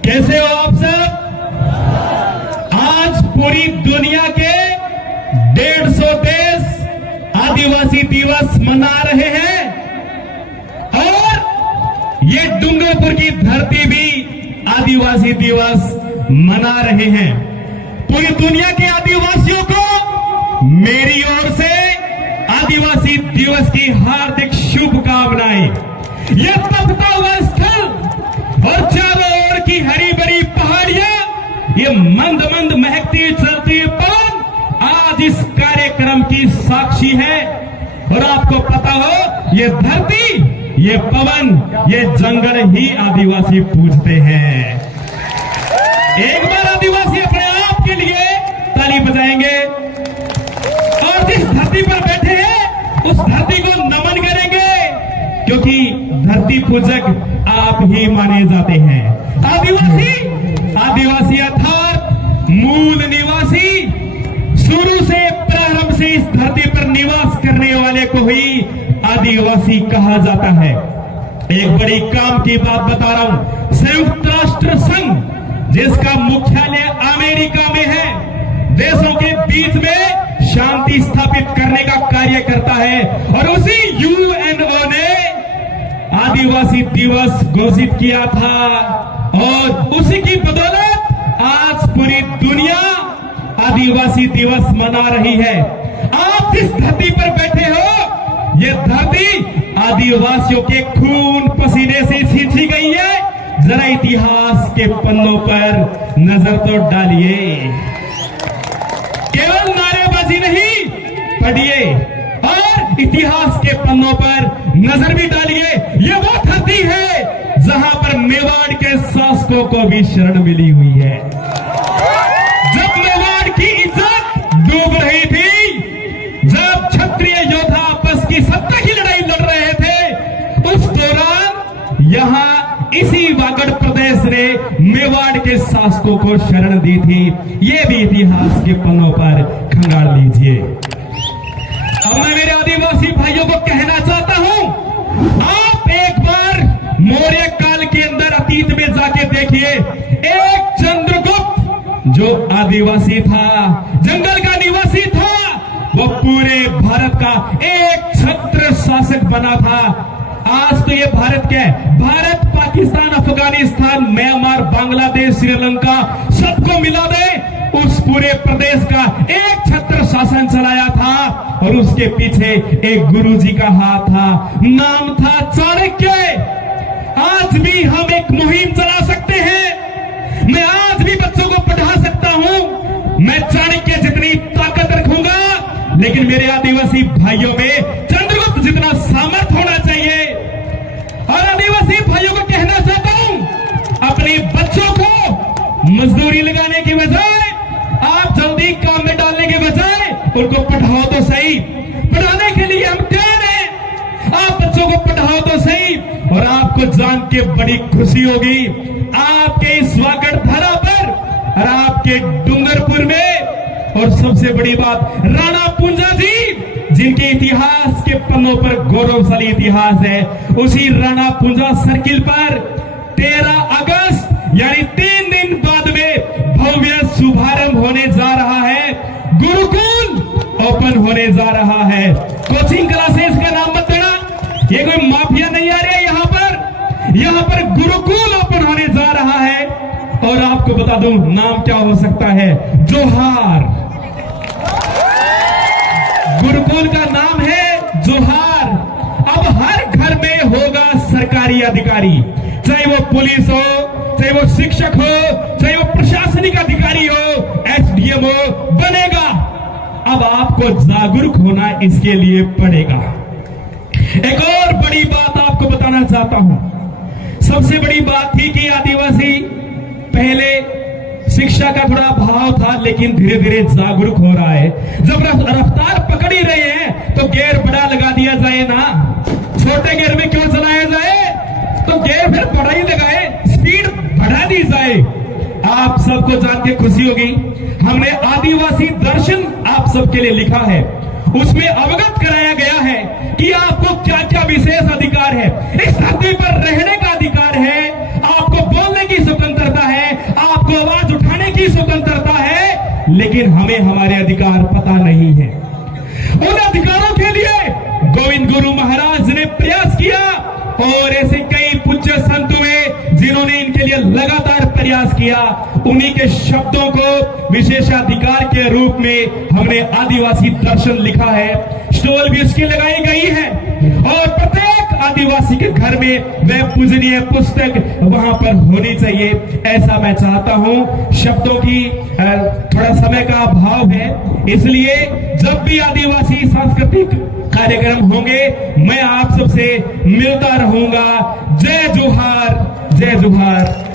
कैसे हो आप सब? आज पूरी दुनिया के 150 देश आदिवासी दिवस मना रहे हैं और ये डूंगरपुर की धरती भी आदिवासी दिवस मना रहे हैं। पूरी दुनिया के आदिवासियों को मेरी ओर से आदिवासी दिवस की हार्दिक शुभकामनाएं। यह तपता हुआ स्थल और चारों ओर की हरी भरी पहाड़ियां, ये मंद मंद महकती चलती पवन आज इस कार्यक्रम की साक्षी है। और आपको पता हो, ये धरती, ये पवन, ये जंगल ही आदिवासी पूजते हैं। एक बार आदिवासी अपने आप के लिए ताली बजाएंगे और जिस धरती पर बैठे हैं उस धरती को नमन करेंगे, क्योंकि धरती पूजक आप ही माने जाते हैं। आदिवासी अर्थात मूल निवासी, शुरू से प्रारंभ से इस धरती पर निवास करने वाले को ही आदिवासी कहा जाता है। एक बड़ी काम की बात बता रहा हूं। संयुक्त राष्ट्र संघ, जिसका मुख्यालय अमेरिका में है, देशों के बीच में शांति स्थापित करने का कार्य करता है और उसी यूएनओ ने आदिवासी दिवस घोषित किया था और उसी की बदौलत आज पूरी दुनिया आदिवासी दिवस मना रही है। आप जिस धरती पर बैठे हो, ये धरती आदिवासियों के खून पसीने से सींची गई है। जरा इतिहास के पन्नों पर नजर तो डालिए, केवल नारेबाजी नहीं, पढ़िए और इतिहास के पन्नों पर नजर भी डालिए। ये वो धरती है जहां पर मेवाड़ के शासकों को भी शरण मिली हुई है। जब मेवाड़ की इज्जत डूब रही थी, जब क्षत्रिय योद्धा आपस की सत्ता की लड़ाई लड़ रहे थे, उस दौरान यहां इसी वागड़ प्रदेश ने मेवाड़ के शासकों को शरण दी थी। ये भी इतिहास के पन्नों पर खंगाल लीजिए। अब मैं मेरे आदिवासी भाइयों को कहना चाहता हूं, आप एक बार मौर्य काल के अंदर अतीत में जाके देखिए। एक चंद्रगुप्त जो आदिवासी था, जंगल का निवासी था, वो पूरे भारत का एक छत्र शासक बना था। आज तो ये भारत क्या है? भारत, पाकिस्तान, अफगानिस्तान, म्यांमार, बांग्लादेश, श्रीलंका सबको मिला दे, उस पूरे प्रदेश का एक छत्र शासन चलाया था और उसके पीछे एक गुरुजी का हाथ था, नाम था चाणक्य। आज भी हम एक मुहिम चला सकते हैं। मैं आज भी बच्चों को पढ़ा सकता हूं। मैं चाणक्य जितनी ताकत रखूंगा, लेकिन मेरे आदिवासी भाइयों में चंद्रगुप्त जितना सामर्थ्य होना चाहिए। और आदिवासी भाइयों को कहना चाहता हूं, अपने बच्चों को मजदूरी लगाने की बजाय, आप जल्दी काम में डालने के बजाय उनको पढ़ाओ तो सही। पढ़ाने के लिए हम तैयार हैं। आप बच्चों को पढ़ाओ तो सही। और आपको जान के बड़ी खुशी होगी, आपके इस वागड़ धरा पर और आपके डूंगरपुर में, और सबसे बड़ी बात, राणा पुंजा जी, जिनके इतिहास के पन्नों पर गौरवशाली इतिहास है, उसी राणा पुंजा सर्किल पर 13 अगस्त यानी 3 दिन बाद में भव्य शुभारंभ होने जा रहा है। गुरुकुल ओपन होने जा रहा है। कोचिंग क्लासेस का नाम मत देना, ये कोई माफिया नहीं आ रही है। यहाँ पर गुरुकुल ओपन होने जा रहा है। और आपको बता दूं, नाम क्या हो सकता है? जोहार। गुरुकुल का नाम है जोहार। अब हर घर में होगा सरकारी अधिकारी, चाहे वो पुलिस हो, चाहे वो शिक्षक हो, चाहे वो प्रशासनिक अधिकारी हो, एसडीएम हो, बनेगा। अब आपको जागरूक होना इसके लिए पड़ेगा। एक और बड़ी बात आपको बताना चाहता हूं। सबसे बड़ी बात थी कि आदिवासी पहले शिक्षा का थोड़ा अभाव था, लेकिन धीरे धीरे जागरूक हो रहा है। जब रफ्तार पकड़ ही रहे हैं तो गियर बड़ा लगा दिया जाए ना, छोटे गियर में क्यों चलाया जाए? तो गियर फिर बड़ा ही लगाए, स्पीड बढ़ा दी जाए। आप सबको जान के खुशी होगी, हमने आदिवासी दर्शन आप सबके लिए लिखा है। उसमें अवगत कराया गया है कि आपको क्या क्या विशेष अधिकार है। इस धरती पर रहने का अधिकार है, आपको बोलने की स्वतंत्रता है, लेकिन हमें हमारे अधिकार पता नहीं है। उन अधिकारों के लिए गोविंद गुरु महाराज ने प्रयास किया और ऐसे कई पूज्य संत हुए जिन्होंने इनके लिए लगातार प्रयास किया। उन्हीं के शब्दों को विशेषाधिकार के रूप में हमने आदिवासी दर्शन लिखा है। स्टॉल भी उसकी लगाई गई है और प्रत्येक आदिवासी के घर में वह पूजनीय पुस्तक वहां पर होनी चाहिए, ऐसा मैं चाहता हूं। शब्दों की थोड़ा समय का अभाव है, इसलिए जब भी आदिवासी सांस्कृतिक कार्यक्रम होंगे मैं आप सबसे मिलता रहूंगा। जय जोहार, जय जोहार।